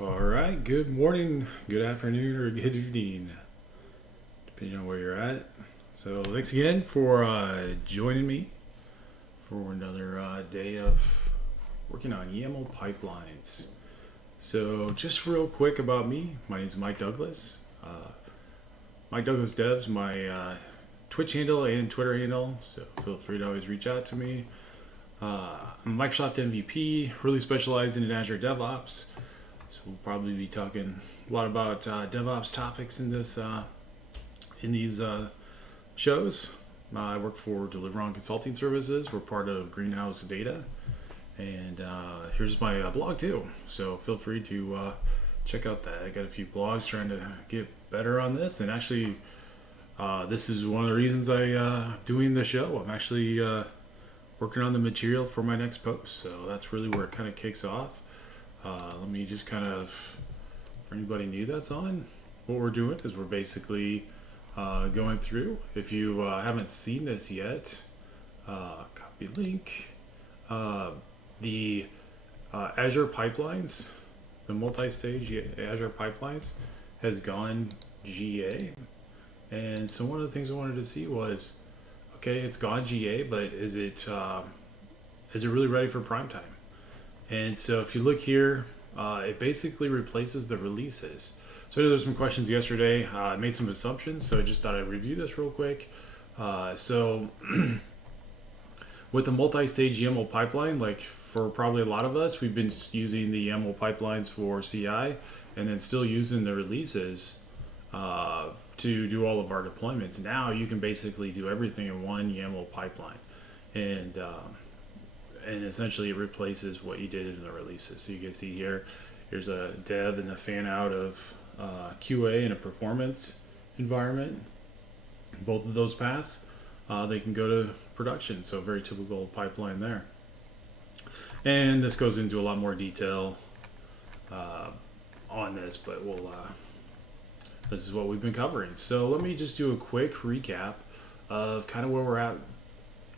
All right, good morning, good afternoon, or good evening, depending on where you're at. So, thanks again for joining me for another day of working on YAML pipelines. So, just real quick about me, my name is Mike Douglas. Mike Douglas Devs, my Twitch handle and Twitter handle, so feel free to always reach out to me. I'm a Microsoft MVP, really specializing in Azure DevOps. So we'll probably be talking a lot about DevOps topics in these shows. I work for Deliveron Consulting Services. We're part of Greenhouse Data, and here's my blog too. So feel free to check out that. I got a few blogs trying to get better on this, and actually, this is one of the reasons I doing the show. I'm actually working on the material for my next post, so that's really where it kind of kicks off. Let me just kind of, for anybody new that's on, what we're doing is we're basically going through. If you haven't seen this yet, copy link. The Azure pipelines, the multi-stage Azure pipelines has gone GA. And so one of the things I wanted to see was, okay, it's gone GA, but is it really ready for prime time? And so if you look here, it basically replaces the releases. So I know there's some questions yesterday. I made some assumptions, so I just thought I'd review this real quick. So with the multi-stage YAML pipeline, like for probably a lot of us, we've been using the YAML pipelines for CI and then still using the releases to do all of our deployments. Now you can basically do everything in one YAML pipeline. And essentially it replaces what you did in the releases. So you can see here, here's a dev and a fan out of QA in a performance environment. Both of those pass, they can go to production. So very typical pipeline there. And this goes into a lot more detail on this, but this is what we've been covering. So let me just do a quick recap of kind of where we're at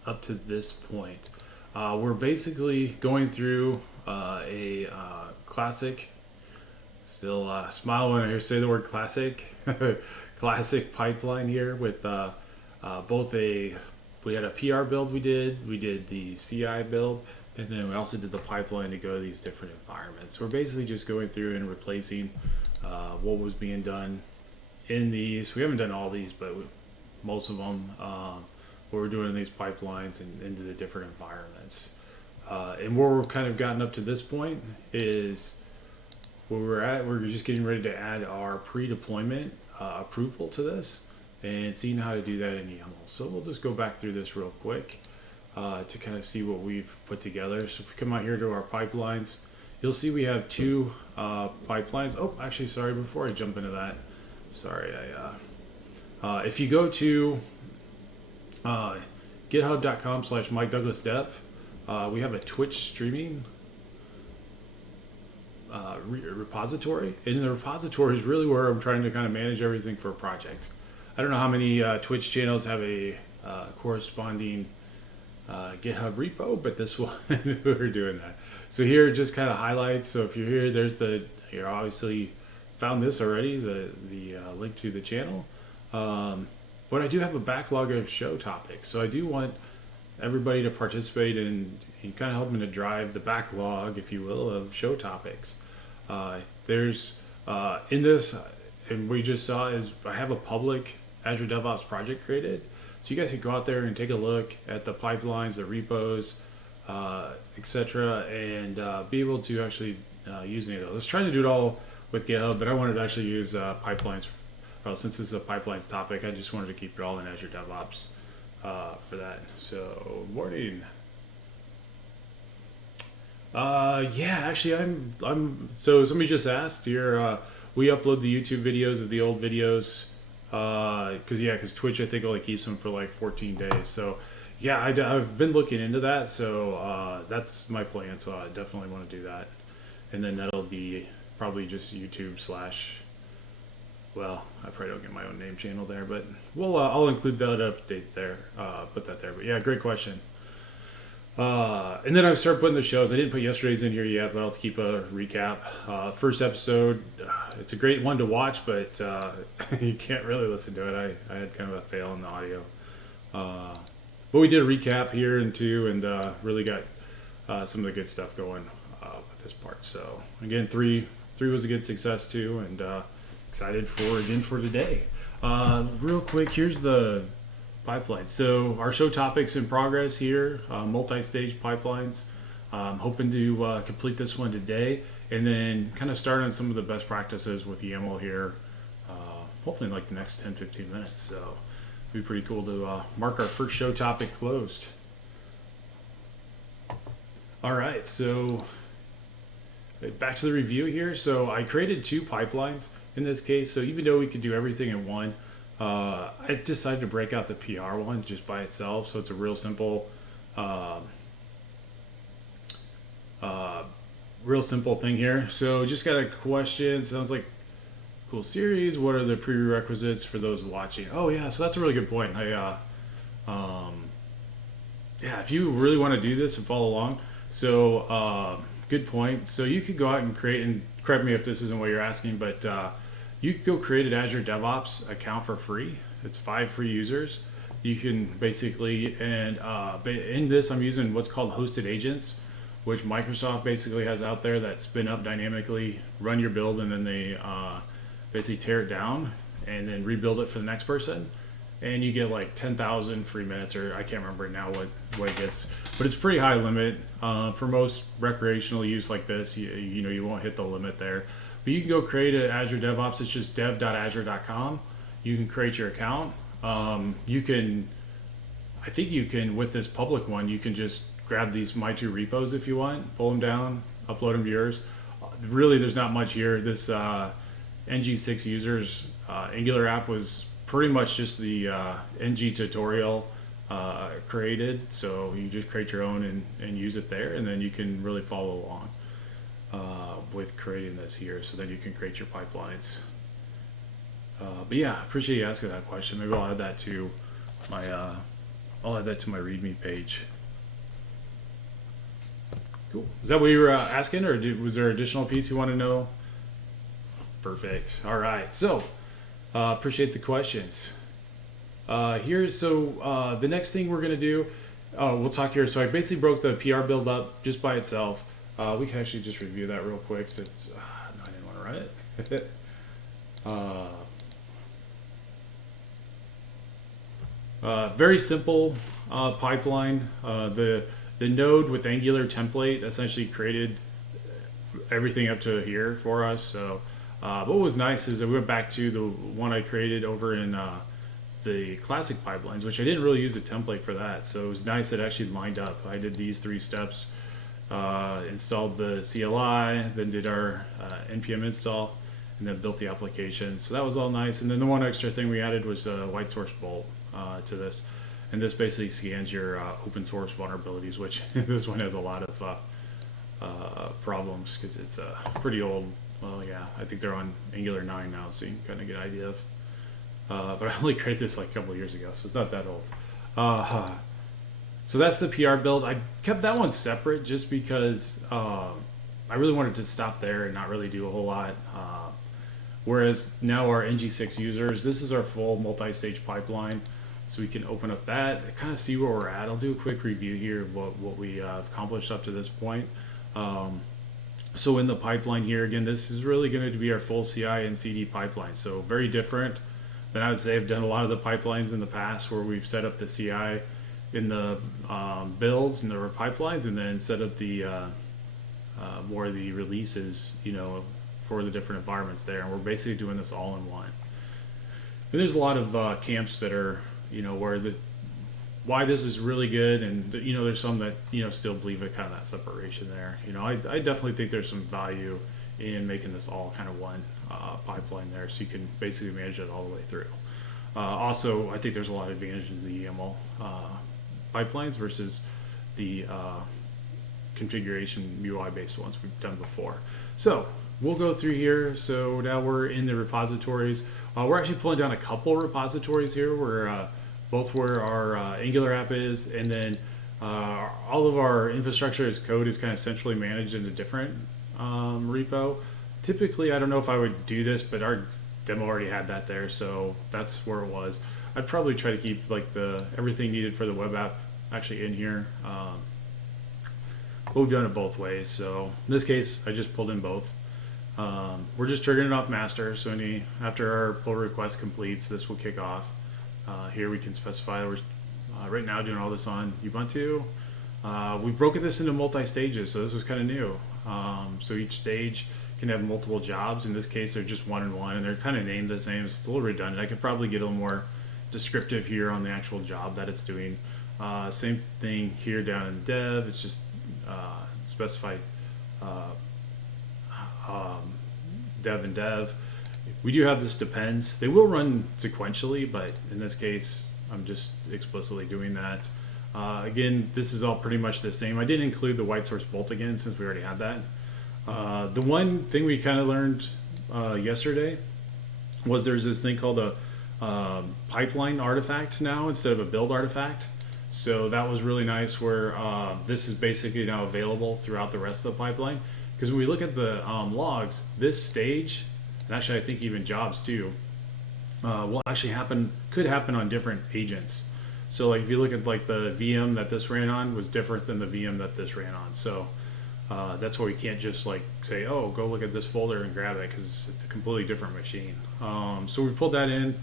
up to this point. We're basically going through a classic, still smile when I hear say the word classic, classic pipeline here with we had a PR build we did the CI build, and then we also did the pipeline to go to these different environments. We're basically just going through and replacing what was being done in these. We haven't done all these, but most of them. What we're doing in these pipelines and into the different environments. And where we've kind of gotten up to this point is where we're at. We're just getting ready to add our pre-deployment approval to this and seeing how to do that in YAML. So we'll just go back through this real quick to kind of see what we've put together. So if we come out here to our pipelines, you'll see we have two pipelines. Oh, actually, sorry, before I jump into that, sorry, if you go to github.com/Mike Douglas Dev. We have a Twitch streaming repository, and in the repository is really where I'm trying to kind of manage everything for a project. I don't know how many Twitch channels have a corresponding GitHub repo, but this one we're doing that. So here just kind of highlights. So if you're here, you're obviously found this already, the link to the channel. But I do have a backlog of show topics, so I do want everybody to participate in kind of helping to drive the backlog, if you will, of show topics. There's in this, and we just saw is I have a public Azure DevOps project created, so you guys can go out there and take a look at the pipelines, the repos, etc., and be able to actually use any of those. I was trying to do it all with GitHub, but I wanted to actually use pipelines. Well, since this is a pipelines topic, I just wanted to keep it all in Azure DevOps for that. So, morning. Yeah, actually, I'm. So somebody just asked here. We upload the YouTube videos of the old videos, because Twitch I think only keeps them for like 14 days. So, yeah, I've been looking into that. So that's my plan. So I definitely want to do that, and then that'll be probably just YouTube / well, I probably don't get my own name channel there, but I'll include that update there, put that there. But yeah, great question. And then I started putting the shows. I didn't put yesterday's in here yet, but I'll keep a recap. First episode, it's a great one to watch, but you can't really listen to it. I had kind of a fail in the audio. But we did a recap here and two, and really got some of the good stuff going with this part. So again, three was a good success too, and excited for today. Real quick, here's the pipeline. So our show topics in progress here, multi-stage pipelines. Hoping to complete this one today, and then kind of start on some of the best practices with YAML here, hopefully in like the next 10-15 minutes. So it'd be pretty cool to mark our first show topic closed. All right, so back to the review here. So I created 2 pipelines in this case. So even though we could do everything in one, I decided to break out the PR one just by itself. So it's a real simple thing here. So just got a question. Sounds like a cool series. What are the prerequisites for those watching? Oh yeah, so that's a really good point. If you really want to do this and follow along, so good point. So you could go out and create, and correct me if this isn't what you're asking, but you could go create an Azure DevOps account for free. It's 5 free users. You can basically, and in this I'm using what's called hosted agents, which Microsoft basically has out there that spin up dynamically, run your build, and then they basically tear it down and then rebuild it for the next person. And you get like 10,000 free minutes, or I can't remember now what it gets, but it's pretty high limit. For most recreational use like this, you won't hit the limit there. But you can go create an Azure DevOps. It's just dev.azure.com. You can create your account. I think you can, with this public one, you can just grab these My Two repos if you want, pull them down, upload them to yours. Really, there's not much here. This NG6 users Angular app was pretty much just the NG tutorial created. So you just create your own and use it there, and then you can really follow along with creating this here. So then you can create your pipelines. But yeah, appreciate you asking that question. Maybe I'll add that to my README page. Cool. Is that what you were asking, or was there an additional piece you want to know? Perfect. All right. So appreciate the questions. The next thing we're gonna do, we'll talk here. So I basically broke the PR build up just by itself. We can actually just review that real quick since no, I didn't want to run it. Very simple pipeline. The node with Angular template essentially created everything up to here for us. So what was nice is that we went back to the one I created over in the classic pipelines, which I didn't really use a template for that. So it was nice that it actually lined up. I did these 3 steps, installed the CLI, then did our npm install, and then built the application. So that was all nice. And then the one extra thing we added was a white source bolt to this. And this basically scans your open source vulnerabilities, which this one has a lot of problems because it's pretty old. Well, yeah, I think they're on Angular 9 now, so you can kind of get an idea of. But I only created this like a couple of years ago, so it's not that old. So that's the PR build. I kept that one separate just because I really wanted to stop there and not really do a whole lot. Whereas now our NG6 users, this is our full multi-stage pipeline. So we can open up that and kind of see where we're at. I'll do a quick review here of what we have accomplished up to this point. So in the pipeline here, again, this is really going to be our full CI and CD pipeline. So very different than I would say I've done a lot of the pipelines in the past where we've set up the CI in the builds and the pipelines, and then set up the more of the releases, for the different environments there. And we're basically doing this all in one. And there's a lot of camps that are, where why this is really good, and there's some that still believe it, kind of that separation there. I definitely think there's some value in making this all kind of one pipeline there, so you can basically manage it all the way through. Also, I think there's a lot of advantages in the YAML pipelines versus the configuration UI based ones we've done before. So we'll go through here. So now we're in the repositories. We're actually pulling down a couple repositories here where both where our Angular app is, and then all of our infrastructure as code is kind of centrally managed in a different repo. Typically, I don't know if I would do this, but our demo already had that there, so that's where it was. I'd probably try to keep like the everything needed for the web app actually in here. But we've done it both ways. So in this case, I just pulled in both. We're just triggering it off master. So after our pull request completes, this will kick off. Here we can specify we're right now doing all this on Ubuntu. We've broken this into multi-stages, so this was kind of new. So each stage can have multiple jobs. In this case, they're just one and one, and they're kind of named the same. So it's a little redundant. I could probably get a little more descriptive here on the actual job that it's doing. Same thing here down in dev. It's just specified dev and dev. We do have this depends. They will run sequentially, but in this case, I'm just explicitly doing that. Again, this is all pretty much the same. I didn't include the white source bolt again since we already had that. The one thing we kind of learned yesterday was there's this thing called a pipeline artifact now instead of a build artifact. So that was really nice where this is basically now available throughout the rest of the pipeline. Because when we look at the logs, this stage, and actually I think even jobs too, will actually could happen on different agents. So like if you look at like the VM that this ran on was different than the VM that this ran on. So that's why we can't just like say, oh, go look at this folder and grab it, because it's a completely different machine. So we pulled that in.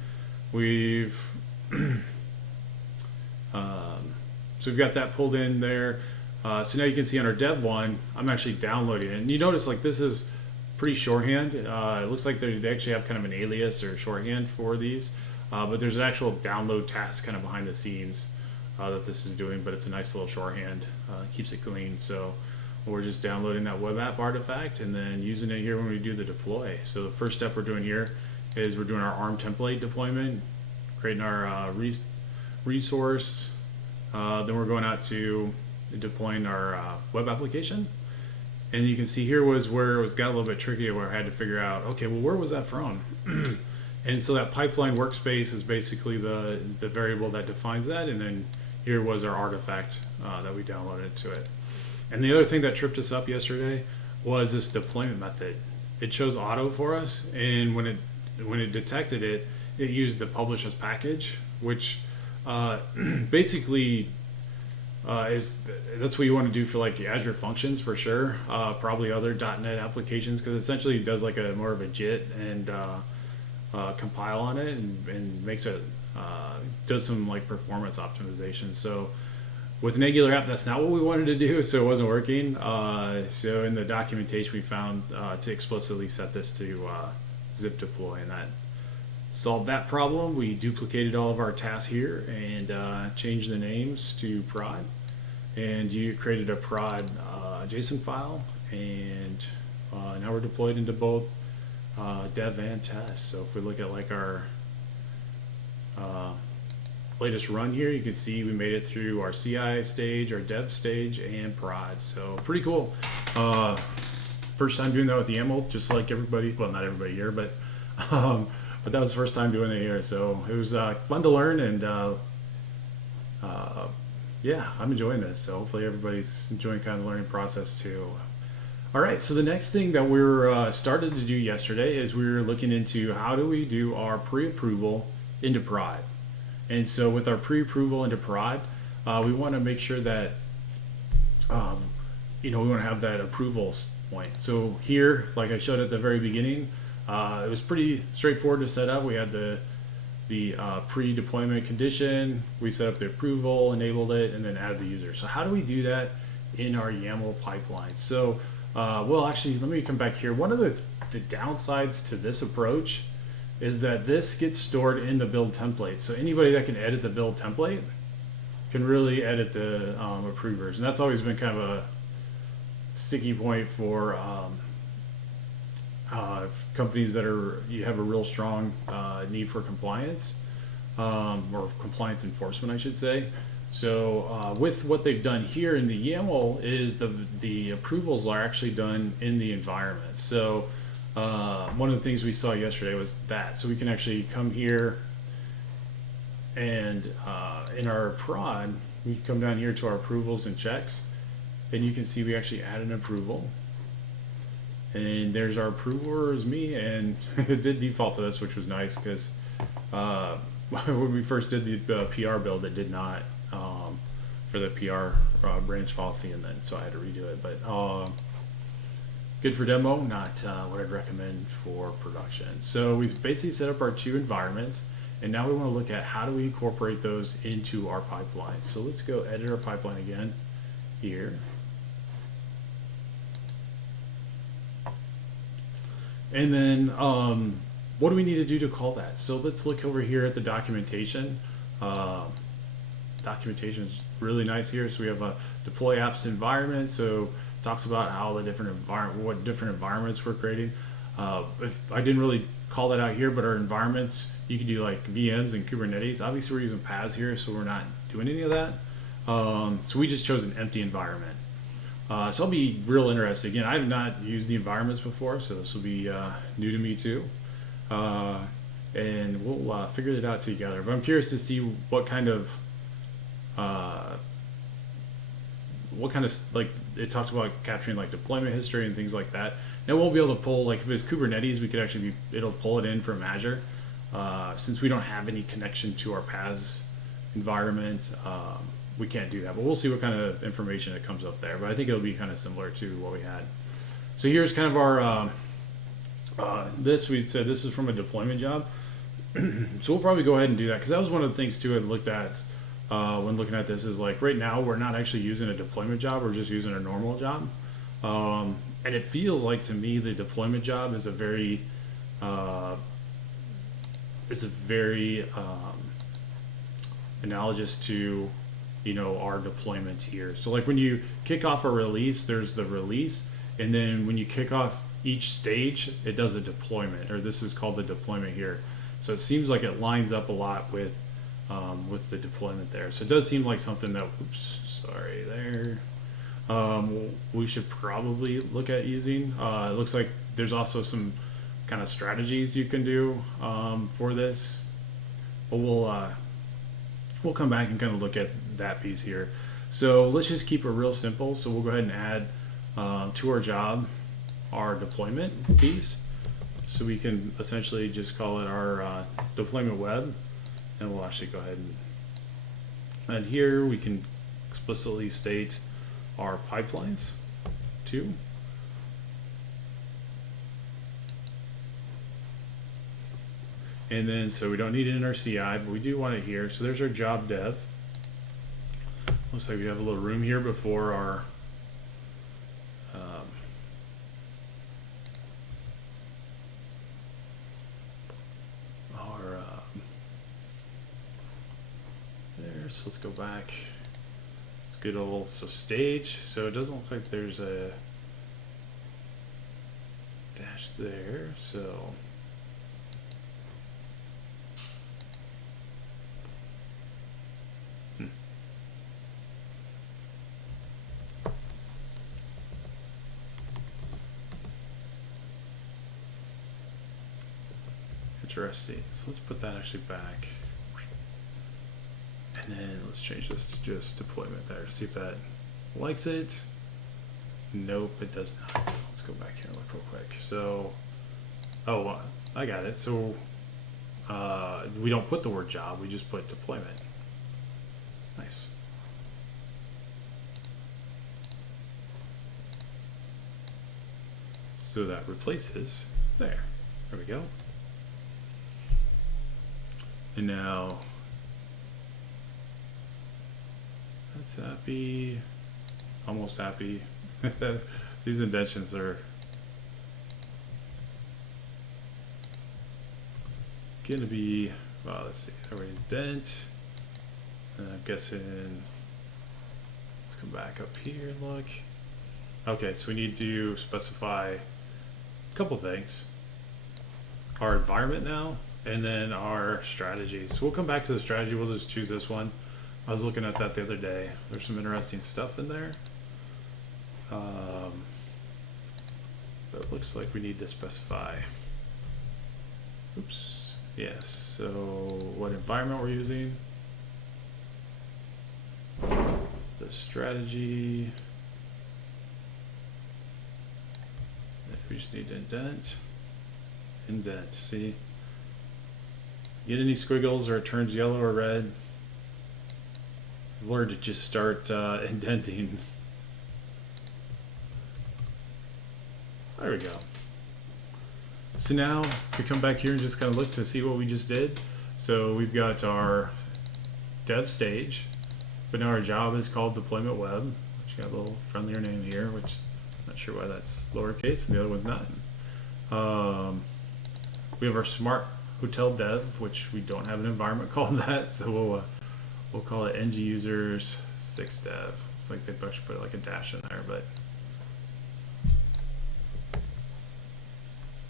So we've got that pulled in there. So now you can see on our dev one, I'm actually downloading it. And you notice like this is pretty shorthand. It looks like they actually have kind of an alias or shorthand for these. But there's an actual download task kind of behind the scenes that this is doing, but it's a nice little shorthand. Keeps it clean. So we're just downloading that web app artifact and then using it here when we do the deploy. So the first step we're doing here is we're doing our ARM template deployment, creating our resource. Then we're going out to deploying our web application. And you can see here was where it got a little bit tricky, where I had to figure out, okay, well, where was that from? And so that pipeline workspace is basically the variable that defines that. And then here was our artifact that we downloaded to it. And the other thing that tripped us up yesterday was this deployment method. It chose auto for us, and when it detected it, it used the publish as package, which basically that's what you want to do for like Azure functions for sure. Probably other .NET applications, because essentially it does like a more of a JIT and compile on it and makes it does some like performance optimization. So with an Angular app, that's not what we wanted to do, so it wasn't working. So in the documentation, we found to explicitly set this to zip deploy, and that solved that problem. We duplicated all of our tasks here and changed the names to prod, and you created a prod JSON file, and now we're deployed into both dev and test. So if we look at like our latest run here, you can see we made it through our CI stage, our dev stage, and prod. So pretty cool. First time doing that with YAML, just like everybody, well, not everybody here, but that was the first time doing it here. So it was fun to learn, and yeah, I'm enjoying this. So hopefully everybody's enjoying kind of the learning process too. All right, so the next thing that we're started to do yesterday is we were looking into how do we do our pre-approval into prod. And so with our pre-approval into prod, we want to make sure that, we want to have that approval point. So here, like I showed at the very beginning, it was pretty straightforward to set up. We had the pre-deployment condition, we set up the approval, enabled it, and then added the user. So how do we do that in our YAML pipeline? So, well, actually, let me come back here. One of the downsides to this approach is that this gets stored in the build template. So anybody that can edit the build template can really edit the approvers. And that's always been kind of a sticky point for companies that you have a real strong need for compliance, or compliance enforcement, I should say. So with what they've done here in the YAML is the approvals are actually done in the environment. So one of the things we saw yesterday was that. So we can actually come here and in our prod, we can come down here to our approvals and checks, and you can see we actually add an approval. And there's our approver is me, and it did default to this, which was nice because when we first did the PR build, it did not for the PR branch policy, and then so I had to redo it. But good for demo, not what I'd recommend for production. So we've basically set up our 2 environments, and now we want to look at how do we incorporate those into our pipeline. So let's go edit our pipeline again here. And then what do we need to do to call that? So let's look over here at the documentation. Documentation is really nice here. So we have a deploy apps environment. So it talks about how the different what different environments we're creating. If I didn't really call that out here, but our environments, you can do like VMs and Kubernetes. Obviously we're using PaaS here, so we're not doing any of that. So we just chose an empty environment. So I'll be real interested. Again, I have not used the environments before, so this will be new to me too. And we'll figure it out together. But I'm curious to see what kind of like it talks about capturing like deployment history and things like that. Now we won't be able to pull, like if it's Kubernetes, we could actually it'll pull it in from Azure. Since we don't have any connection to our PaaS environment, we can't do that, but we'll see what kind of information it comes up there. But I think it'll be kind of similar to what we had. So here's kind of our this, we said this is from a deployment job. So we'll probably go ahead and do that, because that was one of the things too I looked at when looking at this, is like right now we're not actually using a deployment job, we're just using a normal job. And it feels like to me the deployment job is a very analogous to, you know, our deployment here. So like when you kick off a release, there's the release, and then when you kick off each stage, it does a deployment, or this is called the deployment here. So it seems like it lines up a lot with the deployment there. So it does seem like something that, we should probably look at using. It looks like there's also some kind of strategies you can do for this, but we'll come back and kind of look at that piece here. So let's just keep it real simple. So we'll go ahead and add to our job our deployment piece. So we can essentially just call it our deployment web, and we'll actually go ahead and here we can explicitly state our pipelines too. And then, so we don't need it in our CI, but we do want it here. So there's our job dev. Looks like we have a little room here before our there. So let's go back. It's good old, so stage. So it doesn't look like there's a dash there. So interesting. So let's put that actually back. And then let's change this to just deployment there. See if that likes it. Nope, it does not. Let's go back here and look real quick. So, I got it. So we don't put the word job, we just put deployment. Nice. So that replaces there. There we go. And now that's happy, almost happy. These indentions are gonna be, well, let's see, already indent. And I'm guessing, let's come back up here and look. Okay, so we need to specify a couple things. Our environment now, and then our strategy. So we'll come back to the strategy. We'll just choose this one. I was looking at that the other day. There's some interesting stuff in there. But it looks like we need to specify. Oops. Yes. So what environment we're using. the strategy. We just need to indent, see? Get any squiggles or it turns yellow or red. I've learned to just start indenting. There we go. So now we come back here and just kind of look to see what we just did. So we've got our dev stage, but now our job is called deployment web, which got a little friendlier name here, which I'm not sure why that's lowercase and the other one's not. We have our smart hotel dev, which we don't have an environment called that, so we'll call it ng users 6 dev. It's like they should put like a dash in there, but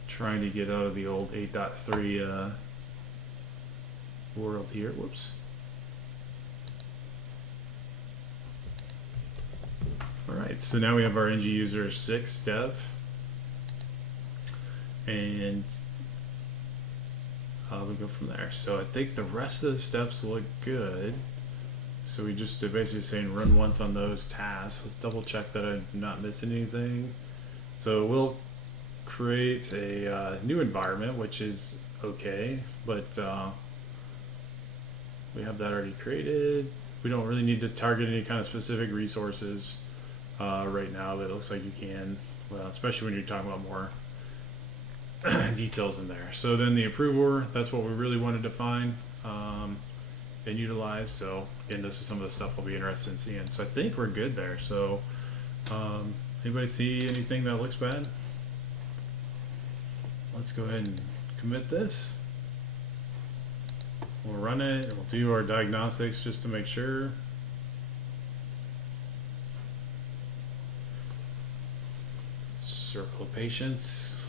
trying to get out of the old 8.3 world here. Whoops. All right, so now we have our ng user 6 dev, and we go from there. So I think the rest of the steps look good. So we just basically saying run once on those tasks. Let's double check that I'm not missing anything. So we'll create a new environment, which is okay, but we have that already created. We don't really need to target any kind of specific resources right now, but it looks like you can, well, especially when you're talking about more details in there. So then the approver, that's what we really want to define and utilize. So again, this is some of the stuff I'll be interested in seeing. So I think we're good there. So anybody see anything that looks bad? Let's go ahead and commit this. We'll run it. We'll do our diagnostics just to make sure. Circle of patience.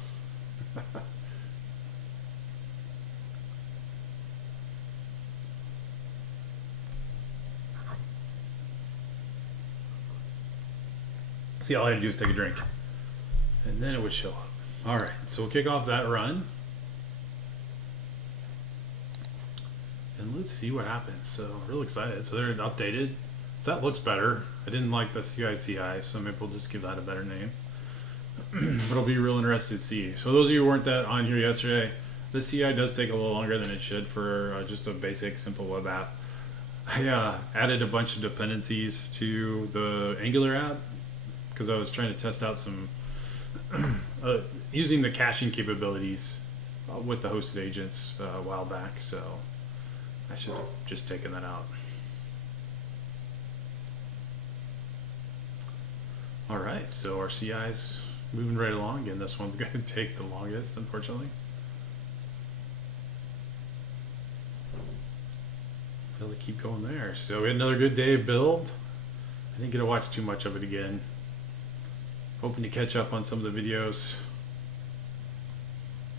See, all I had to do is take a drink, and then it would show up. All right, so we'll kick off that run, and let's see what happens. So, real excited. So they're updated. So that looks better. I didn't like the CI/CD, so maybe we'll just give that a better name. But it'll be real interesting to see. So those of you who weren't that on here yesterday, the CI does take a little longer than it should for just a basic, simple web app. I added a bunch of dependencies to the Angular app because I was trying to test out some using the caching capabilities with the hosted agents a while back. So I should have just taken that out. All right, so our CI's moving right along. Again, this one's going to take the longest, unfortunately. Really keep going there. So we had another good day of build. I didn't get to watch too much of it again. Hoping to catch up on some of the videos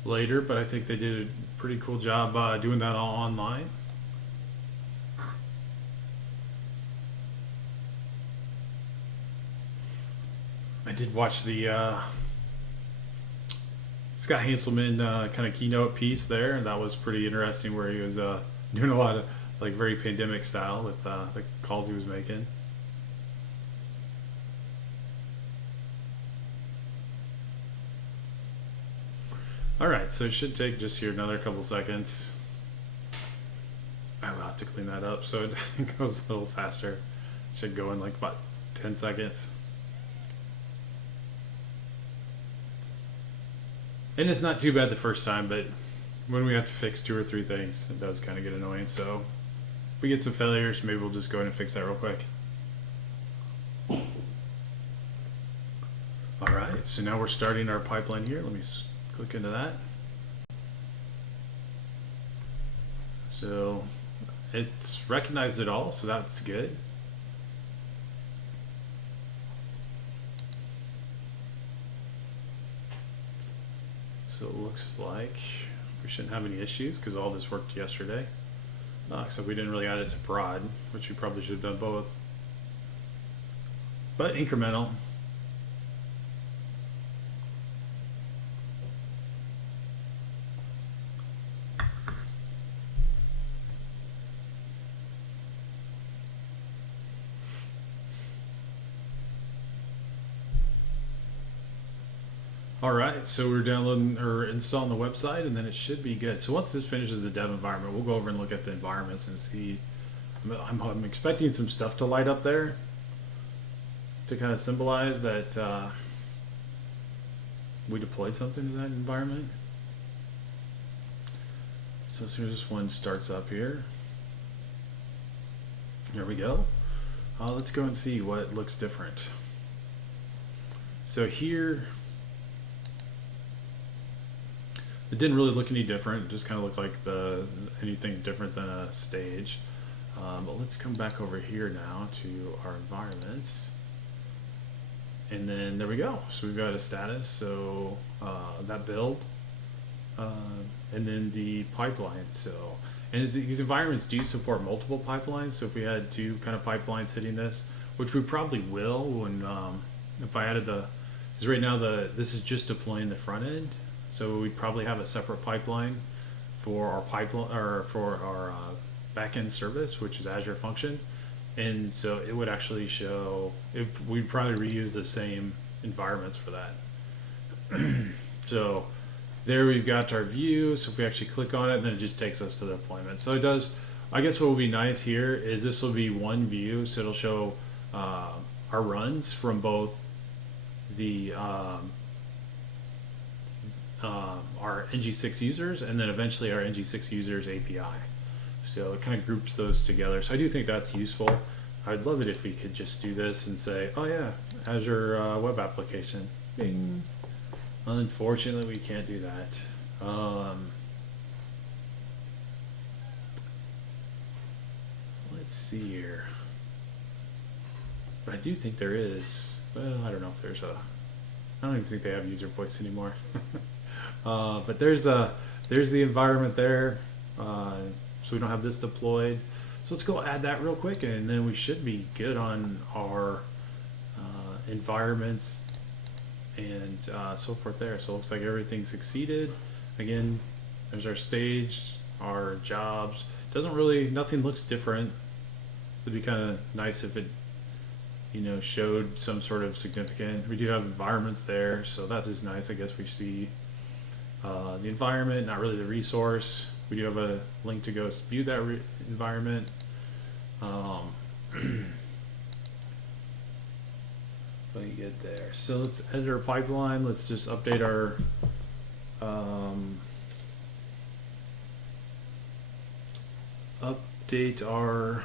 later, but I think they did a pretty cool job doing that all online. I did watch the Scott Hanselman kind of keynote piece there, and that was pretty interesting, where he was doing a lot of like very pandemic style with the calls he was making. All right, so it should take just here another couple seconds. I will have to clean that up so it goes a little faster. It should go in like about 10 seconds. And it's not too bad the first time, but when we have to fix 2 or 3 things, it does kind of get annoying. So if we get some failures, maybe we'll just go ahead and fix that real quick. All right, so now we're starting our pipeline here. Let me click into that. So it's recognized it all, so that's good. So it looks like we shouldn't have any issues because all this worked yesterday. Except we didn't really add it to prod, which we probably should have done both. But incremental. All right, so we're downloading or installing the website, and then it should be good. So once this finishes the dev environment, we'll go over and look at the environments and see. I'm expecting some stuff to light up there to kind of symbolize that we deployed something in that environment. So as soon as this one starts up here, there we go. Let's go and see what looks different. So here, it didn't really look any different. It just kind of looked like anything different than a stage. But let's come back over here now to our environments. And then there we go. So we've got a status. So that build, and then the pipeline. So, and these environments do support multiple pipelines. So if we had two kind of pipelines hitting this, which we probably will when if I added because right now this is just deploying the front end. So we'd probably have a separate pipeline for our pipeline or for our backend service, which is Azure Function, and so it would actually show. We'd probably reuse the same environments for that. So there we've got our view. So if we actually click on it, then it just takes us to the deployment. So it does. I guess what will be nice here is this will be one view, so it'll show our runs from both the our NG6 users and then eventually our NG6 users API. So it kind of groups those together. So I do think that's useful. I'd love it if we could just do this and say, oh yeah, Azure web application. Bing. Unfortunately, we can't do that. Let's see here. But I do think there is. Well, I don't know if there's a. I don't even think they have user voice anymore. But there's the environment there. So we don't have this deployed. So let's go add that real quick, and then we should be good on our environments and so forth there. So it looks like everything succeeded. Again, there's our stage, our jobs. Nothing looks different. It'd be kind of nice if it, showed some sort of significant. We do have environments there, so that is nice. I guess we see the environment, not really the resource. We do have a link to go view that environment. Let me get there. So let's edit our pipeline. Let's just update our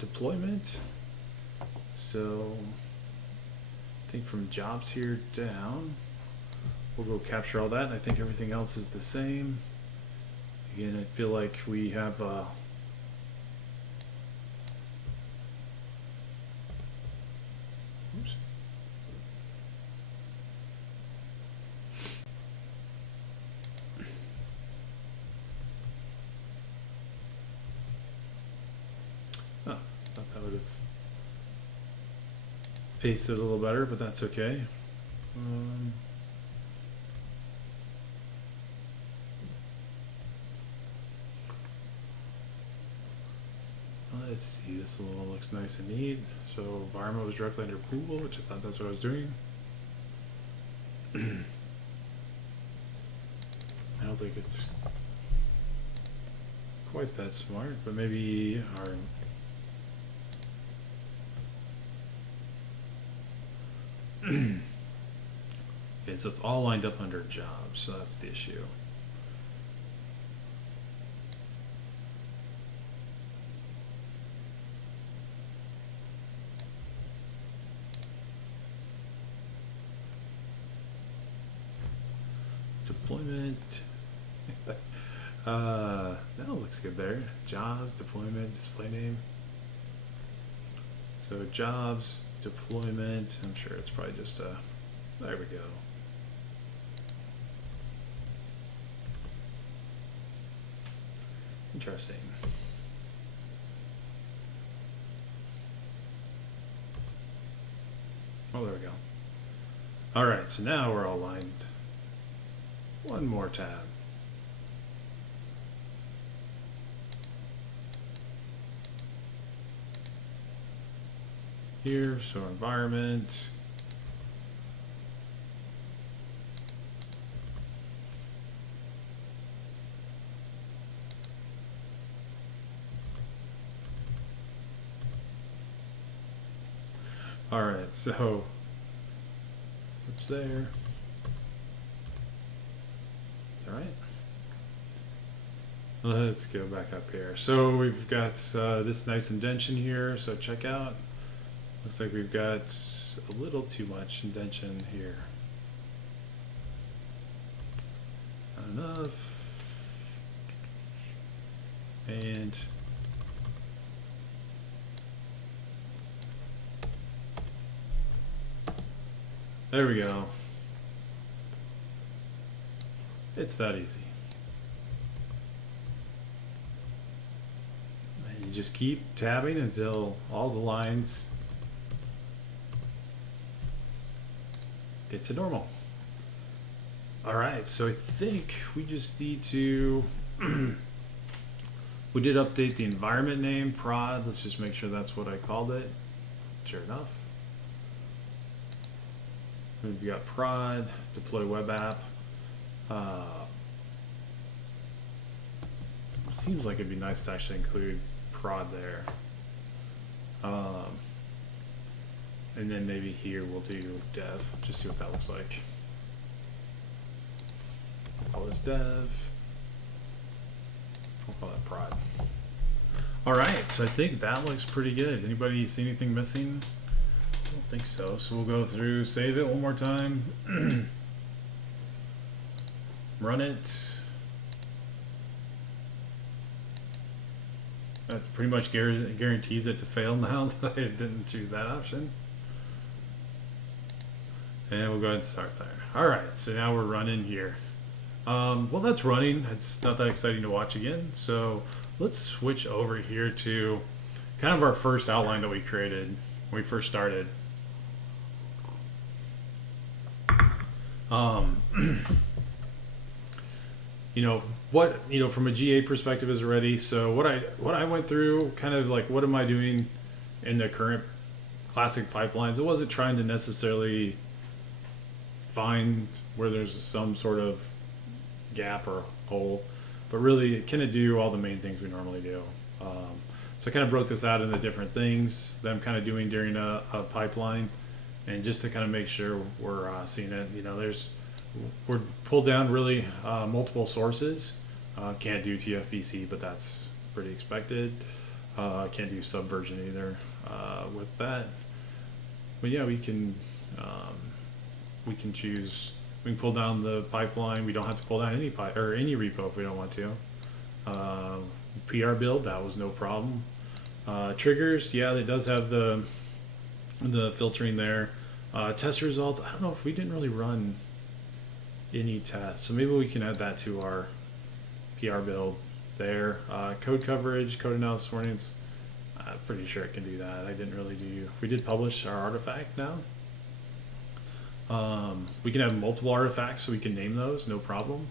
deployment. So I think from jobs here down, we'll go capture all that. And I think everything else is the same. Again, I feel like we have oops. Oh, thought that would have pasted a little better, but that's okay. Let's see, this little looks nice and neat. So environment was directly under approval, which I thought that's what I was doing. I don't think it's quite that smart, but maybe our okay, so it's all lined up under jobs, so that's the issue. Deployment. That looks good there. Jobs, deployment, display name. So jobs, deployment. I'm sure it's probably just a. There we go. Interesting. Oh, there we go. All right, so now we're all lined. One more tab. Here, so environment. All right, so it's there. All right. Let's go back up here. So we've got this nice indentation here. So check out. Looks like we've got a little too much indentation here. Not enough. And there we go. It's that easy. And you just keep tabbing until all the lines get to normal. All right, so I think we just need to, we did update the environment name, prod. Let's just make sure that's what I called it. Sure enough. We've got prod, deploy web app. It seems like it'd be nice to actually include prod there. And then maybe here we'll do dev, just see what that looks like. I'll call this dev. I'll call that prod. All right, so I think that looks pretty good. Anybody see anything missing? I don't think so. So we'll go through, save it one more time. Run it. That pretty much guarantees it to fail now that I didn't choose that option. And we'll go ahead and start there. All right, so now we're running here. Well, that's running. It's not that exciting to watch again. So let's switch over here to kind of our first outline that we created when we first started. You know what, from a GA perspective is ready. So what I went through, kind of like, what am I doing in the current classic pipelines? It wasn't trying to necessarily find where there's some sort of gap or hole, but really can it do all the main things we normally do. So I kind of broke this out into different things that I'm kind of doing during a pipeline, and just to kind of make sure we're seeing it. We're pulled down really multiple sources. Can't do TFVC, but that's pretty expected. Can't do subversion either with that. But yeah, we can choose. We can pull down the pipeline. We don't have to pull down any repo if we don't want to. PR build, that was no problem. Triggers, yeah, it does have the filtering there. Test results, I don't know if we didn't really run any tests, so maybe we can add that to our PR build there. Code coverage, code analysis warnings, I'm pretty sure it can do that. I didn't really do. We did publish our artifact now. We can have multiple artifacts, so we can name those, no problem.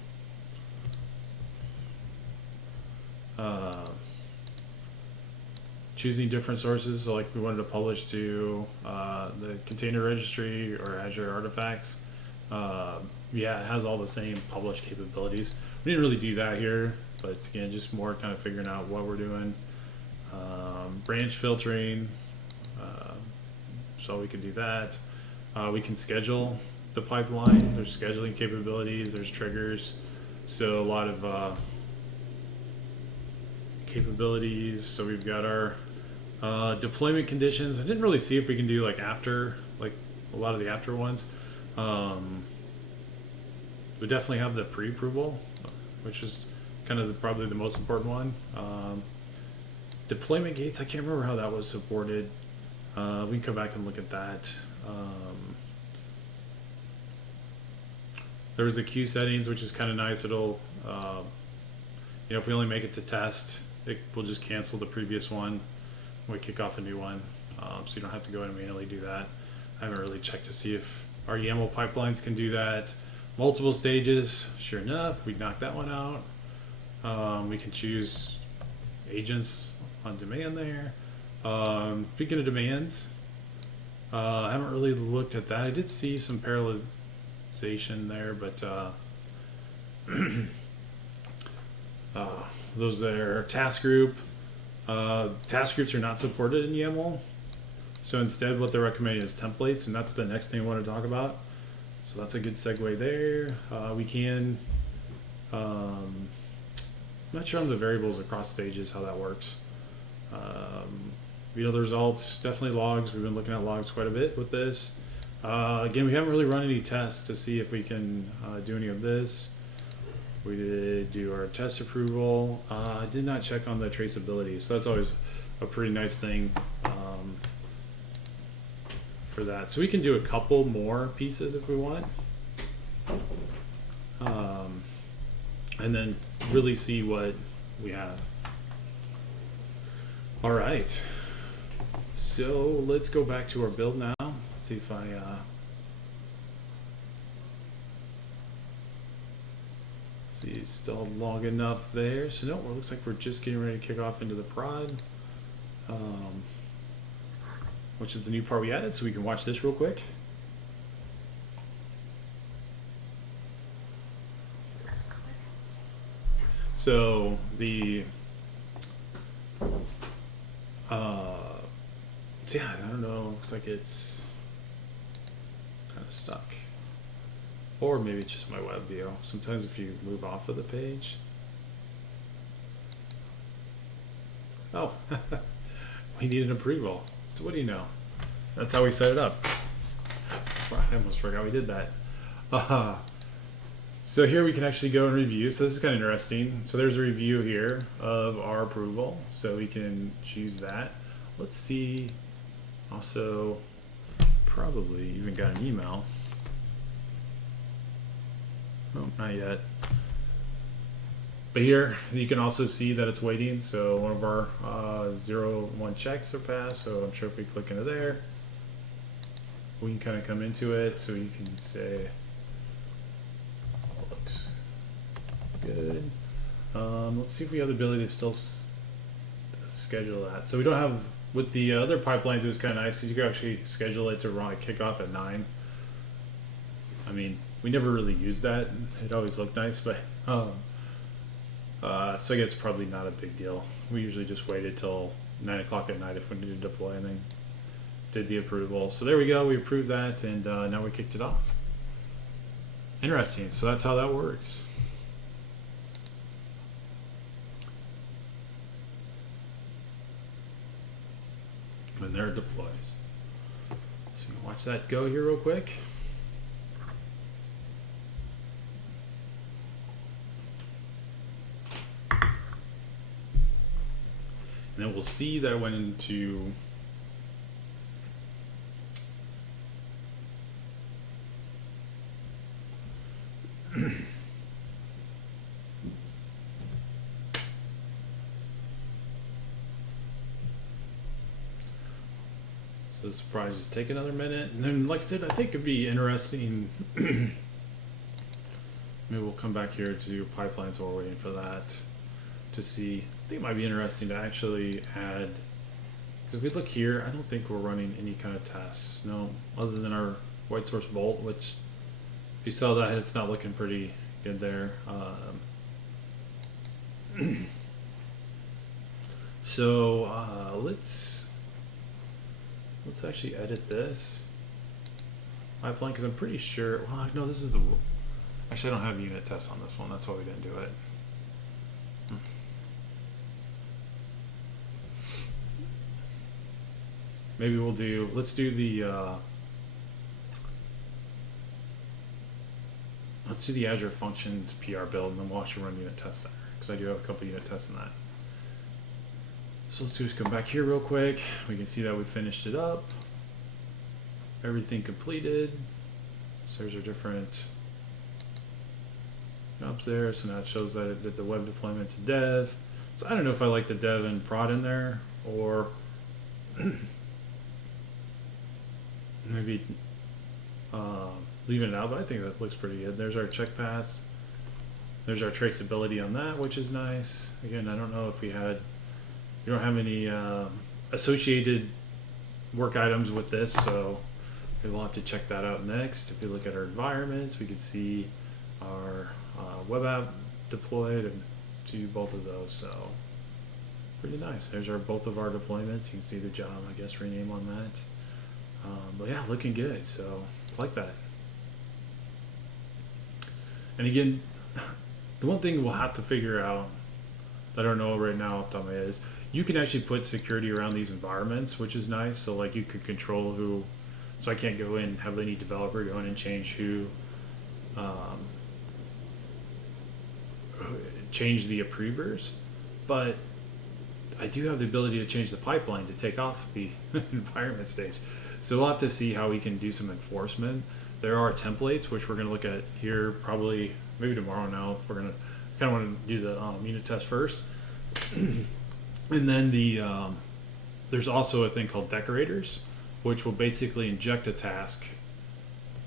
Choosing different sources, so like if we wanted to publish to the container registry or Azure artifacts, yeah, it has all the same publish capabilities. We didn't really do that here, but again, just more kind of figuring out what we're doing. Branch filtering, so we can do that. We can schedule the pipeline. There's scheduling capabilities, there's triggers, so a lot of capabilities. So we've got our deployment conditions. I didn't really see if we can do like after, like a lot of the after ones. We definitely have the pre-approval, which is kind of probably the most important one. Deployment gates, I can't remember how that was supported. We can come back and look at that. There was the queue settings, which is kind of nice. It'll, if we only make it to test, we'll just cancel the previous one when we kick off a new one. So you don't have to go in and manually do that. I haven't really checked to see if our YAML pipelines can do that. Multiple stages, sure enough, we knocked that one out. We can choose agents on demand there. Speaking of demands, I haven't really looked at that. I did see some parallelization there, but those there, task group. Task groups are not supported in YAML. So instead what they're recommending is templates, and that's the next thing I want to talk about. So that's a good segue there. We can, not sure on the variables across stages how that works. The results, definitely logs. We've been looking at logs quite a bit with this. Again, we haven't really run any tests to see if we can do any of this. We did do our test approval. I did not check on the traceability, so that's always a pretty nice thing for that. So we can do a couple more pieces if we want. And then really see what we have. All right. So let's go back to our build now. Let's see if I see it's still long enough there. So no, it looks like we're just getting ready to kick off into the prod, which is the new part we added. So we can watch this real quick. So the so yeah, I don't know, looks like it's kind of stuck, or maybe it's just my web view. Sometimes if you move off of the page, oh, we need an approval. So what do you know, that's how we set it up. I almost forgot we did that. So here we can actually go and review. So this is kind of interesting. So there's a review here of our approval. So we can choose that. Let's see. Also, probably even got an email. Oh, not yet. But here you can also see that it's waiting. So one of our 0-1 checks are passed. So I'm sure if we click into there, we can kind of come into it. So you can say, good. Let's see if we have the ability to still schedule that. So we don't have, with the other pipelines, it was kind of nice. You could actually schedule it to run kick off at 9. I mean, we never really used that. It always looked nice, but so I guess probably not a big deal. We usually just waited till 9 o'clock at night if we needed to deploy, and then did the approval. So there we go. We approved that, and now we kicked it off. Interesting. So that's how that works. And there it deploys. So you can watch that go here real quick. And then we'll see that I went into so the surprise just take another minute, and then like I said, I think it'd be interesting. Maybe we'll come back here to do pipelines while we're waiting for that to see. I think it might be interesting to actually add, because if we look here, I don't think we're running any kind of tests, no, other than our white source bolt, which if you saw that, it's not looking pretty good there. So let's actually edit this pipeline, because I'm pretty sure, well, no, this is the, actually I don't have unit tests on this one, that's why we didn't do it. Maybe we'll do, let's do the Azure Functions PR build, and then we'll actually run unit tests there, because I do have a couple unit tests in that. So let's just come back here real quick. We can see that we finished it up. Everything completed. So there's our different jobs there. So now it shows that it did the web deployment to dev. So I don't know if I like the dev and prod in there, or maybe leaving it out, but I think that looks pretty good. There's our check pass. There's our traceability on that, which is nice. Again, I don't know if we don't have any associated work items with this, so we'll have to check that out next. If you look at our environments, we can see our web app deployed and do both of those, so pretty nice. There's both of our deployments. You can see the job, I guess, rename on that. But yeah, looking good. So like that. And again, the one thing we'll have to figure out that I don't know right now off the top of my head is you can actually put security around these environments, which is nice. So like you could control who. So I can't go in and have any developer go in and change who. Um, change the approvers, but I do have the ability to change the pipeline to take off the environment stage. So we'll have to see how we can do some enforcement. There are templates which we're going to look at here probably maybe tomorrow. Now if we're going to kind of want to do the unit test first, and then there's also a thing called decorators, which will basically inject a task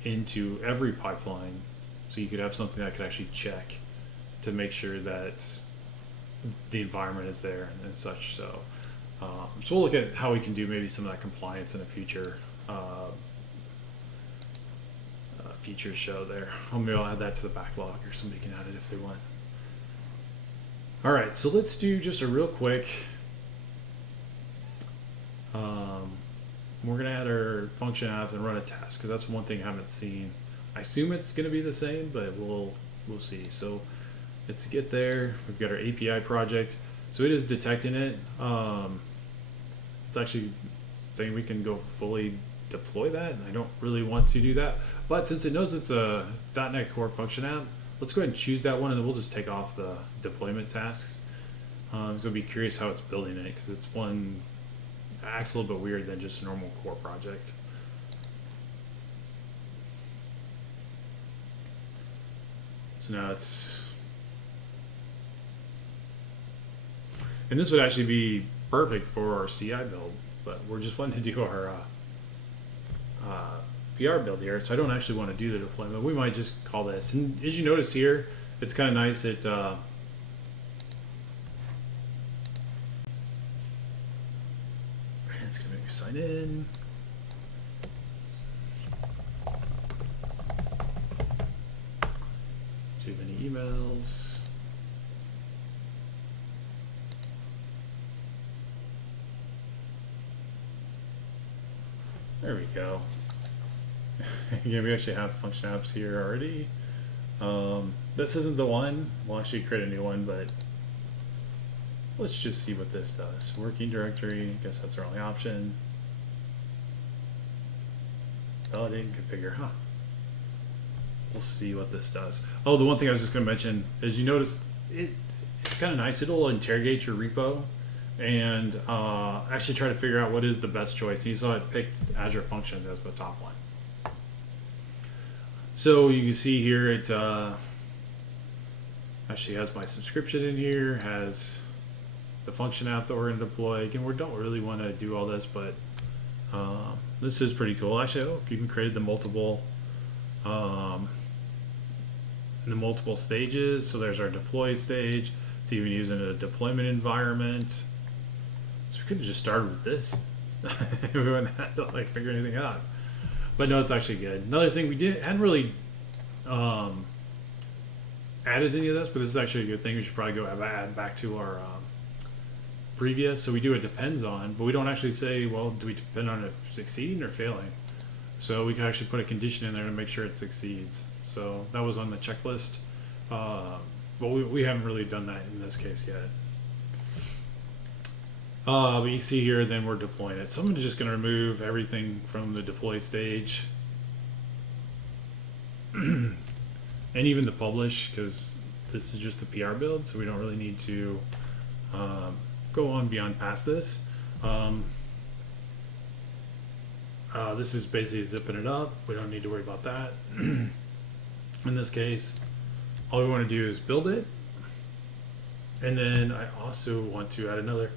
into every pipeline, so you could have something that could actually check to make sure that the environment is there and such. So we'll look at how we can do maybe some of that compliance in a future feature show there. Maybe I'll add that to the backlog, or somebody can add it if they want. All right, so let's do just a real quick. We're gonna add our function apps and run a test, because that's one thing I haven't seen. I assume it's gonna be the same, but we'll see. So let's get there. We've got our API project. So it is detecting it. It's actually saying we can go fully deploy that. I don't really want to do that. But since it knows it's a .NET Core function app, let's go ahead and choose that one, and then we'll just take off the deployment tasks. So I'll be curious how it's building it, because it's one acts a little bit weird than just a normal core project. So now it's, and this would actually be perfect for our CI build, but we're just wanting to do our PR build here, so I don't actually want to do the deployment. We might just call this, and as you notice here, it's kind of nice. It's gonna make me sign in. Too many emails. There we go. Yeah, we actually have function apps here already. This isn't the one. We'll actually create a new one, but let's just see what this does. Working directory, I guess that's our only option. Validate and configure, We'll see what this does. Oh, the one thing I was just going to mention is, you notice it's kind of nice. It'll interrogate your repo and actually try to figure out what is the best choice. You saw it picked Azure Functions as the top one. So you can see here it actually has my subscription in here, has the function app that we're going to deploy. Again, we don't really want to do all this, but this is pretty cool. Actually, you even created the multiple stages. So there's our deploy stage. It's even using a deployment environment. So we could have just started with this. We wouldn't have to like figure anything out. But no, it's actually good. Another thing we hadn't really added any of this, but this is actually a good thing. We should probably go add back to our previous. So we do a depends on, but we don't actually say, well, do we depend on it succeeding or failing? So we can actually put a condition in there to make sure it succeeds. So that was on the checklist, but we haven't really done that in this case yet. But you see here, then we're deploying it. So I'm just going to remove everything from the deploy stage. And even the publish, because this is just the PR build, so we don't really need to go on beyond past this. This is basically zipping it up. We don't need to worry about that. In this case, all we want to do is build it. And then I also want to add another.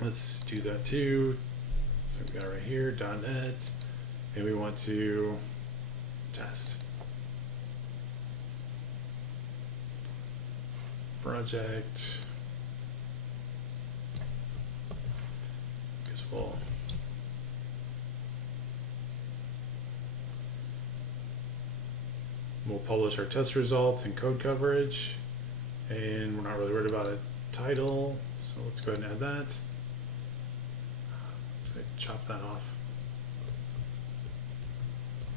Let's do that too. So we got right here, .NET, and we want to test. Project. Guess we'll publish our test results and code coverage, and we're not really worried about a title, so let's go ahead and add that. So chop that off.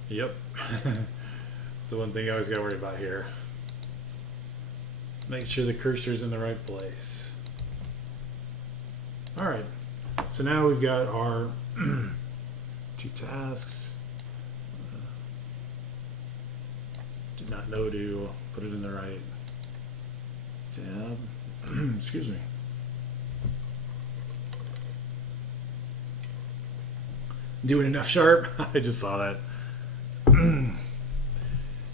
Yep. That's the one thing I always gotta worry about here. Make sure the cursor's in the right place. All right. So now we've got our 2 tasks. Did not know to put it in the right tab. Excuse me. Doing enough sharp? I just saw that.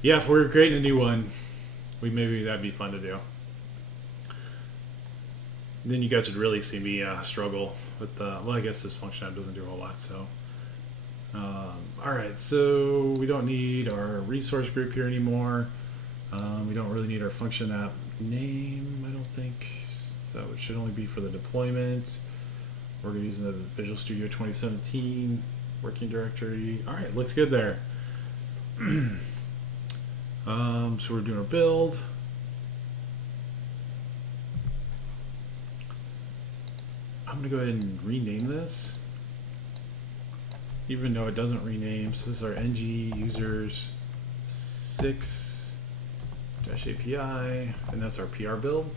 Yeah, if we're creating a new one, maybe that'd be fun to do. Then you guys would really see me struggle with well, I guess this function app doesn't do a whole lot. So, all right. So we don't need our resource group here anymore. We don't really need our function app name, I don't think. So it should only be for the deployment. We're going to use the Visual Studio 2017 working directory. All right, looks good there. So we're doing our build. I'm going to go ahead and rename this, even though it doesn't rename. So this is our ng users 6-API, and that's our PR build.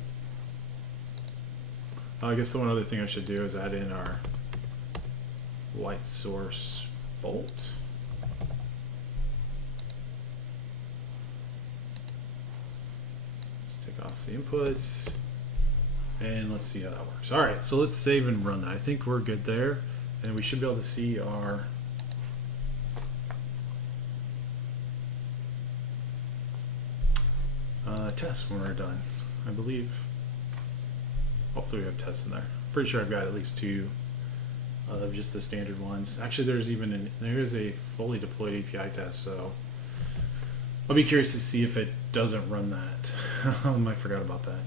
I guess the one other thing I should do is add in our white source bolt. Let's take off the inputs. And let's see how that works. All right, so let's save and run that. I think we're good there. And we should be able to see our tests when we're done, I believe. Hopefully we have tests in there. Pretty sure I've got at least 2 of just the standard ones. Actually, there is a fully deployed API test, so I'll be curious to see if it doesn't run that. I forgot about that.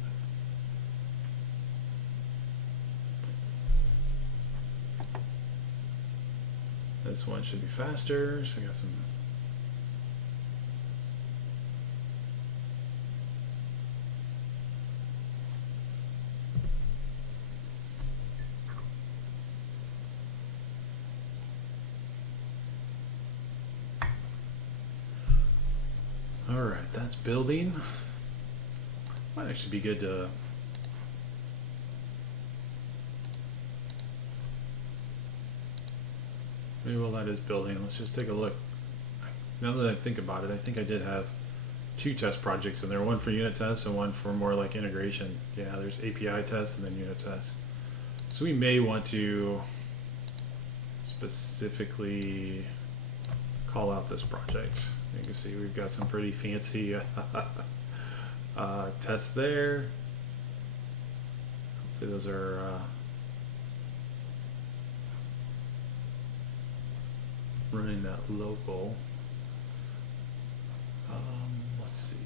This one should be faster, so we got some. All right, that's building. Might actually be good to. Maybe while that is building, let's just take a look. Now that I think about it, I think I did have 2 test projects in there, one for unit tests and one for more like integration. Yeah, there's API tests and then unit tests. So we may want to specifically call out this project. You can see we've got some pretty fancy tests there. Hopefully those are running that local. Let's see.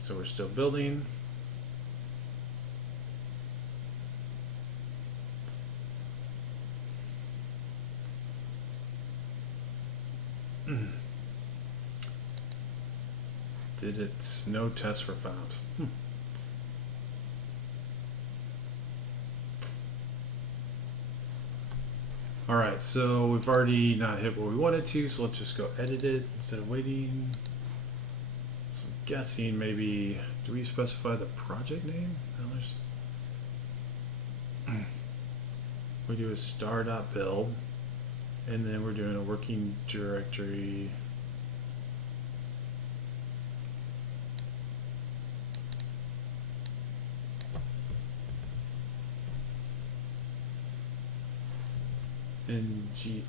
So we're still building. Did it? No tests were found. All right, so we've already not hit what we wanted to, so let's just go edit it instead of waiting. So I'm guessing maybe, do we specify the project name? No, we do a star.build, and then we're doing a working directory.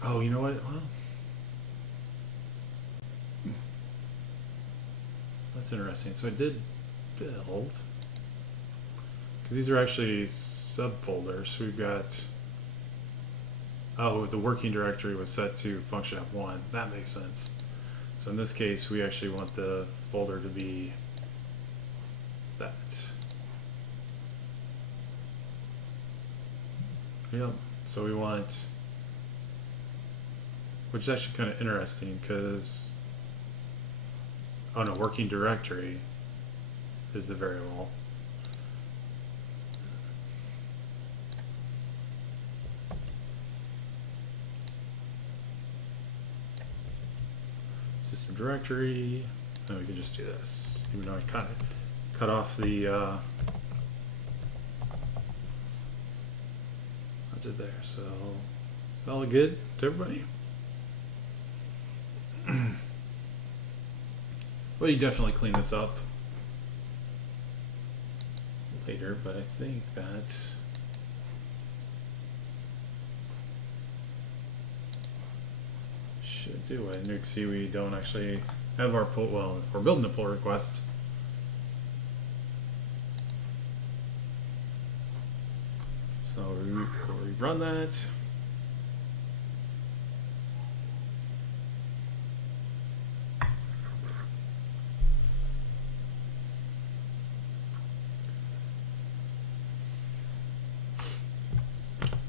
Oh, you know what? Well, that's interesting. So I did build, because these are actually subfolders. So we've got, the working directory was set to function app 1. That makes sense. So in this case, we actually want the folder to be that. Yep. So we want, which is actually kind of interesting because, working directory is the variable. system directory. Then we can just do this, even though I kind of cut off the I did there. So it's all good to everybody. Well, you definitely clean this up later, but I think that should do it. And you can see we don't actually have our pull. Well, we're building a pull request. So we run that.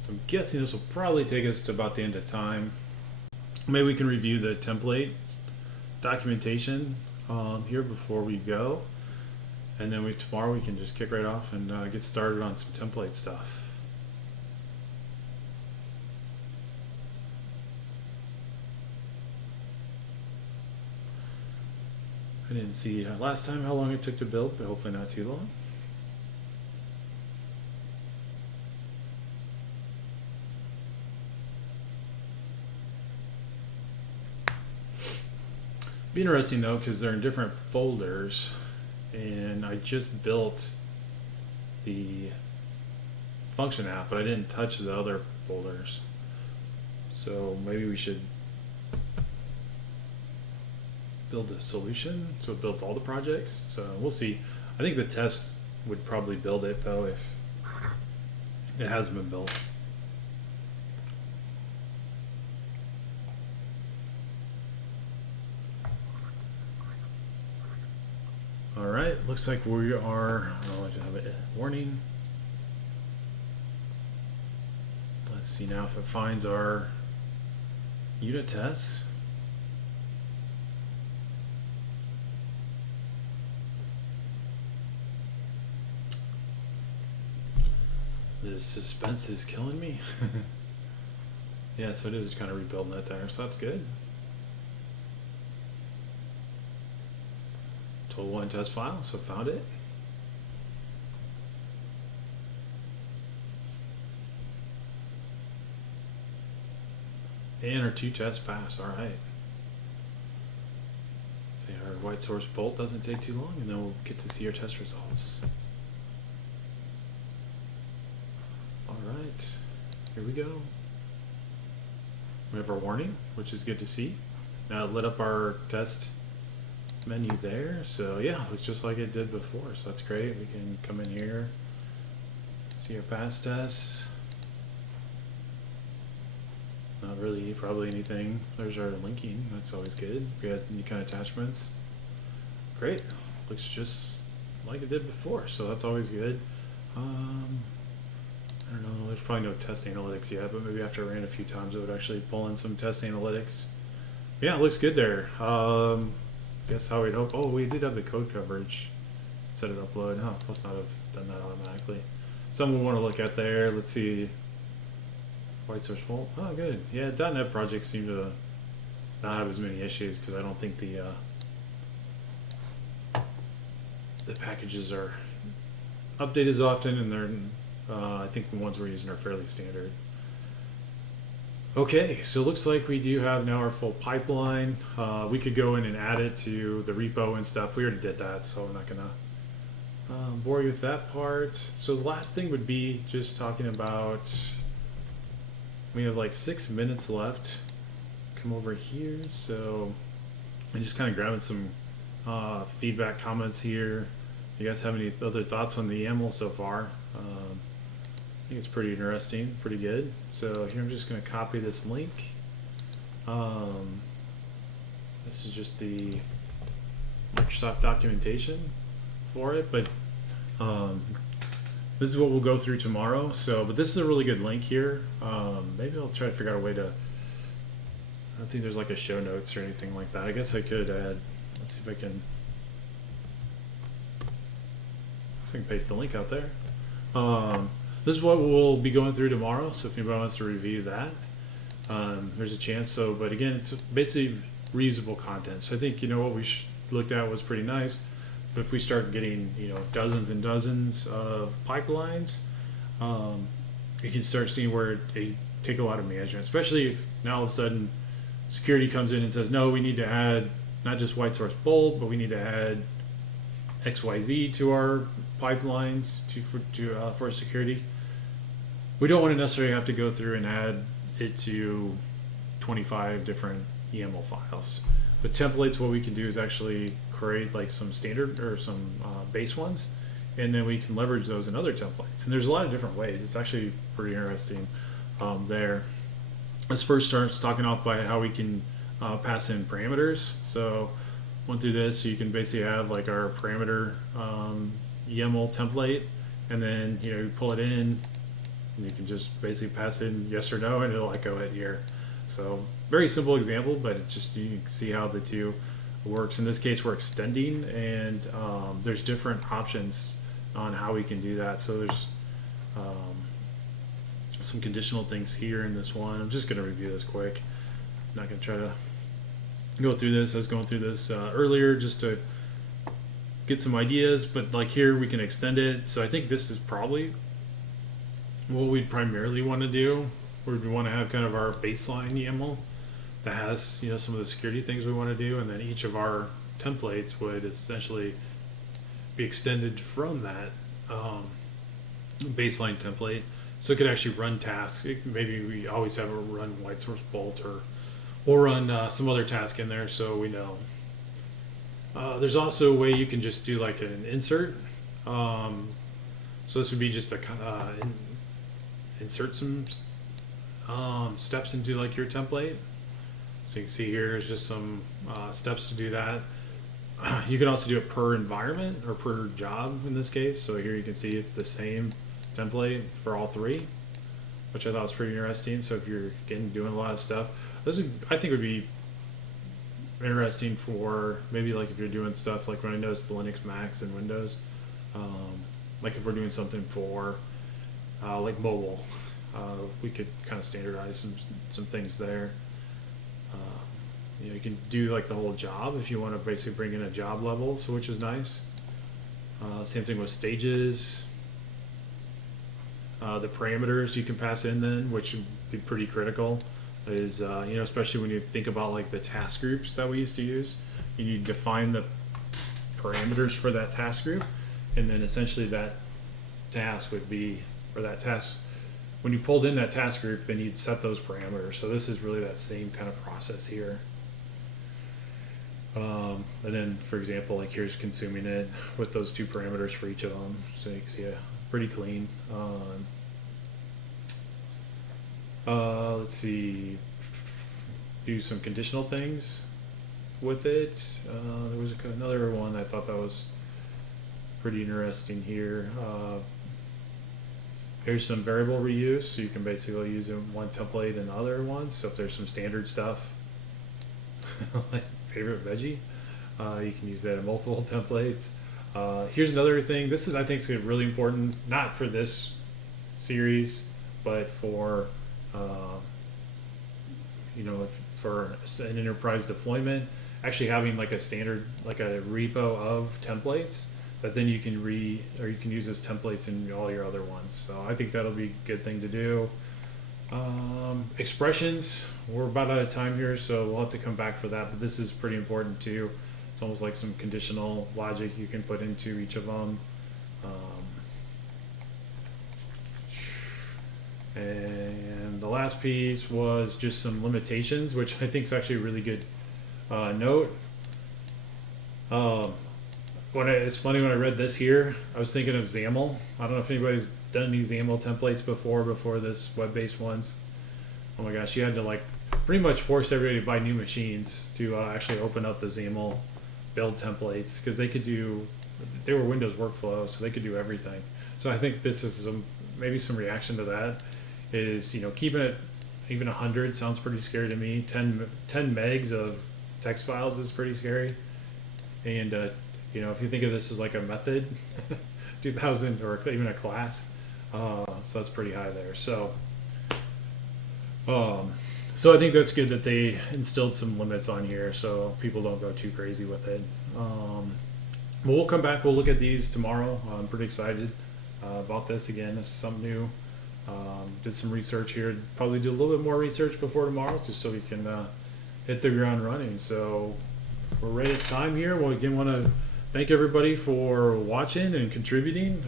So I'm guessing this will probably take us to about the end of time. Maybe we can review the template documentation here before we go. And then tomorrow we can just kick right off and get started on some template stuff. I didn't see last time how long it took to build, but hopefully not too long. Be interesting though, because they're in different folders, and I just built the function app, but I didn't touch the other folders. So maybe we should build a solution so it builds all the projects. So we'll see. I think the test would probably build it though if it hasn't been built. All right, looks like we are, I should have a warning. Let's see now if it finds our unit tests. The suspense is killing me. Yeah, so it is kind of rebuilding that there, so that's good. Total one test file, so found it. And our 2 tests pass, all right. Our white source bolt doesn't take too long, and then we'll get to see our test results. All right, here we go. We have our warning, which is good to see. Now it lit up our test menu there, so yeah, looks just like it did before, so that's great. We can come in here, see our past tests. Not really probably anything. There's our linking, that's always good. If we had any kind of attachments, great. Looks just like it did before, so that's always good. I don't know, there's probably no test analytics yet, but maybe after I ran a few times it would actually pull in some test analytics. Yeah, it looks good there. Guess how we'd hope. Oh, we did have the code coverage. Set it upload. Huh, must not have done that automatically. Something we want to look at there. Let's see. White source vault. Oh, good. Yeah, .NET projects seem to not have as many issues because I don't think the packages are updated as often, and they're I think the ones we're using are fairly standard. Okay, so it looks like we do have now our full pipeline. We could go in and add it to the repo and stuff. We already did that, so I'm not gonna bore you with that part. So the last thing would be just talking about, we have like 6 minutes left. Come over here, so and just kind of grabbing some feedback comments here. You guys have any other thoughts on the YAML so far? I think it's pretty interesting, pretty good. So here I'm just going to copy this link. This is just the Microsoft documentation for it, but this is what we'll go through tomorrow. So, but this is a really good link here. Maybe I'll try to figure out a way to, I don't think there's like a show notes or anything like that. I guess I could add, let's see if I can, so I can paste the link out there. This is what we'll be going through tomorrow, so if anybody wants to review that, there's a chance. So, but again, it's basically reusable content. So I think, what we looked at was pretty nice. But if we start getting, dozens and dozens of pipelines, you can start seeing where they take a lot of management, especially if now all of a sudden security comes in and says, no, we need to add not just white source bold, but we need to add XYZ to our pipelines for security. We don't want to necessarily have to go through and add it to 25 different YAML files. With templates, what we can do is actually create like some standard or some base ones, and then we can leverage those in other templates. And there's a lot of different ways. It's actually pretty interesting there. Let's first start talking off by how we can pass in parameters. So went through this, so you can basically have like our parameter YAML template, and then you pull it in, and you can just basically pass in yes or no, and it'll echo it here. So very simple example, but it's just, you can see how the two works. In this case, we're extending, and there's different options on how we can do that. So there's some conditional things here in this one. I'm just going to review this quick. I'm not going to try to go through this. I was going through this earlier just to get some ideas, but like here we can extend it. So I think this is probably what we'd primarily want to do. We want to have kind of our baseline YAML that has some of the security things we want to do, and then each of our templates would essentially be extended from that baseline template, so it could actually run tasks. Maybe we always have a run white source bolt, or we'll run some other task in there, so we know. There's also a way you can just do like an insert. So this would be just a insert some steps into like your template. So you can see here is just some steps to do that. You can also do it per environment or per job in this case. So here you can see it's the same template for all three, which I thought was pretty interesting. So if you're doing a lot of stuff, this I think would be interesting for maybe like if you're doing stuff like when I noticed the Linux, Macs, and Windows, like if we're doing something for like mobile, we could kind of standardize some things there. You can do like the whole job if you want to basically bring in a job level, so which is nice. Same thing with stages. The parameters you can pass in then, which would be pretty critical, is especially when you think about like the task groups that we used to use. You define the parameters for that task group, and then essentially that task would be, or that task, when you pulled in that task group, then you'd set those parameters. So this is really that same kind of process here. And then, for example, like here's consuming it with those two parameters for each of them. So you can see pretty clean. Let's see, do some conditional things with it. There was another one I thought that was pretty interesting here. Here's some variable reuse, so you can basically use in one template and other ones. So if there's some standard stuff, like favorite veggie, you can use that in multiple templates. Here's another thing. This is, I think, is really important, not for this series, but for for an enterprise deployment, actually having like a standard, like a repo of templates that then you can you can use as templates in all your other ones. So I think that'll be a good thing to do. Expressions, we're about out of time here, so we'll have to come back for that, but this is pretty important too. It's almost like some conditional logic you can put into each of them. And the last piece was just some limitations, which I think is actually a really good note. It's funny, when I read this here, I was thinking of XAML. I don't know if anybody's done any XAML templates before this web-based ones. Oh my gosh, you had to like pretty much force everybody to buy new machines to actually open up the XAML build templates, because they were Windows workflow, so they could do everything. So I think this is maybe some reaction to that. Is keeping it even 100 sounds pretty scary to me. 10 megs of text files is pretty scary, and if you think of this as like a method, 2000 or even a class, so that's pretty high there. So So I think that's good that they instilled some limits on here so people don't go too crazy with it. We'll come back. We'll look at these tomorrow. I'm pretty excited about this. Again, this is something new. Did some research here. Probably do a little bit more research before tomorrow, just so we can hit the ground running. So we're right at time here. Well, again, want to thank everybody for watching and contributing.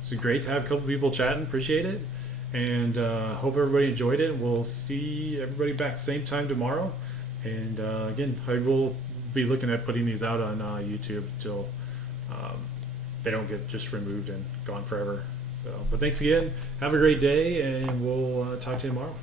It's great to have a couple people chatting. Appreciate it. And hope everybody enjoyed it. We'll see everybody back same time tomorrow. And again, I will be looking at putting these out on YouTube until they don't get just removed and gone forever. So, but thanks again. Have a great day, and we'll talk to you tomorrow.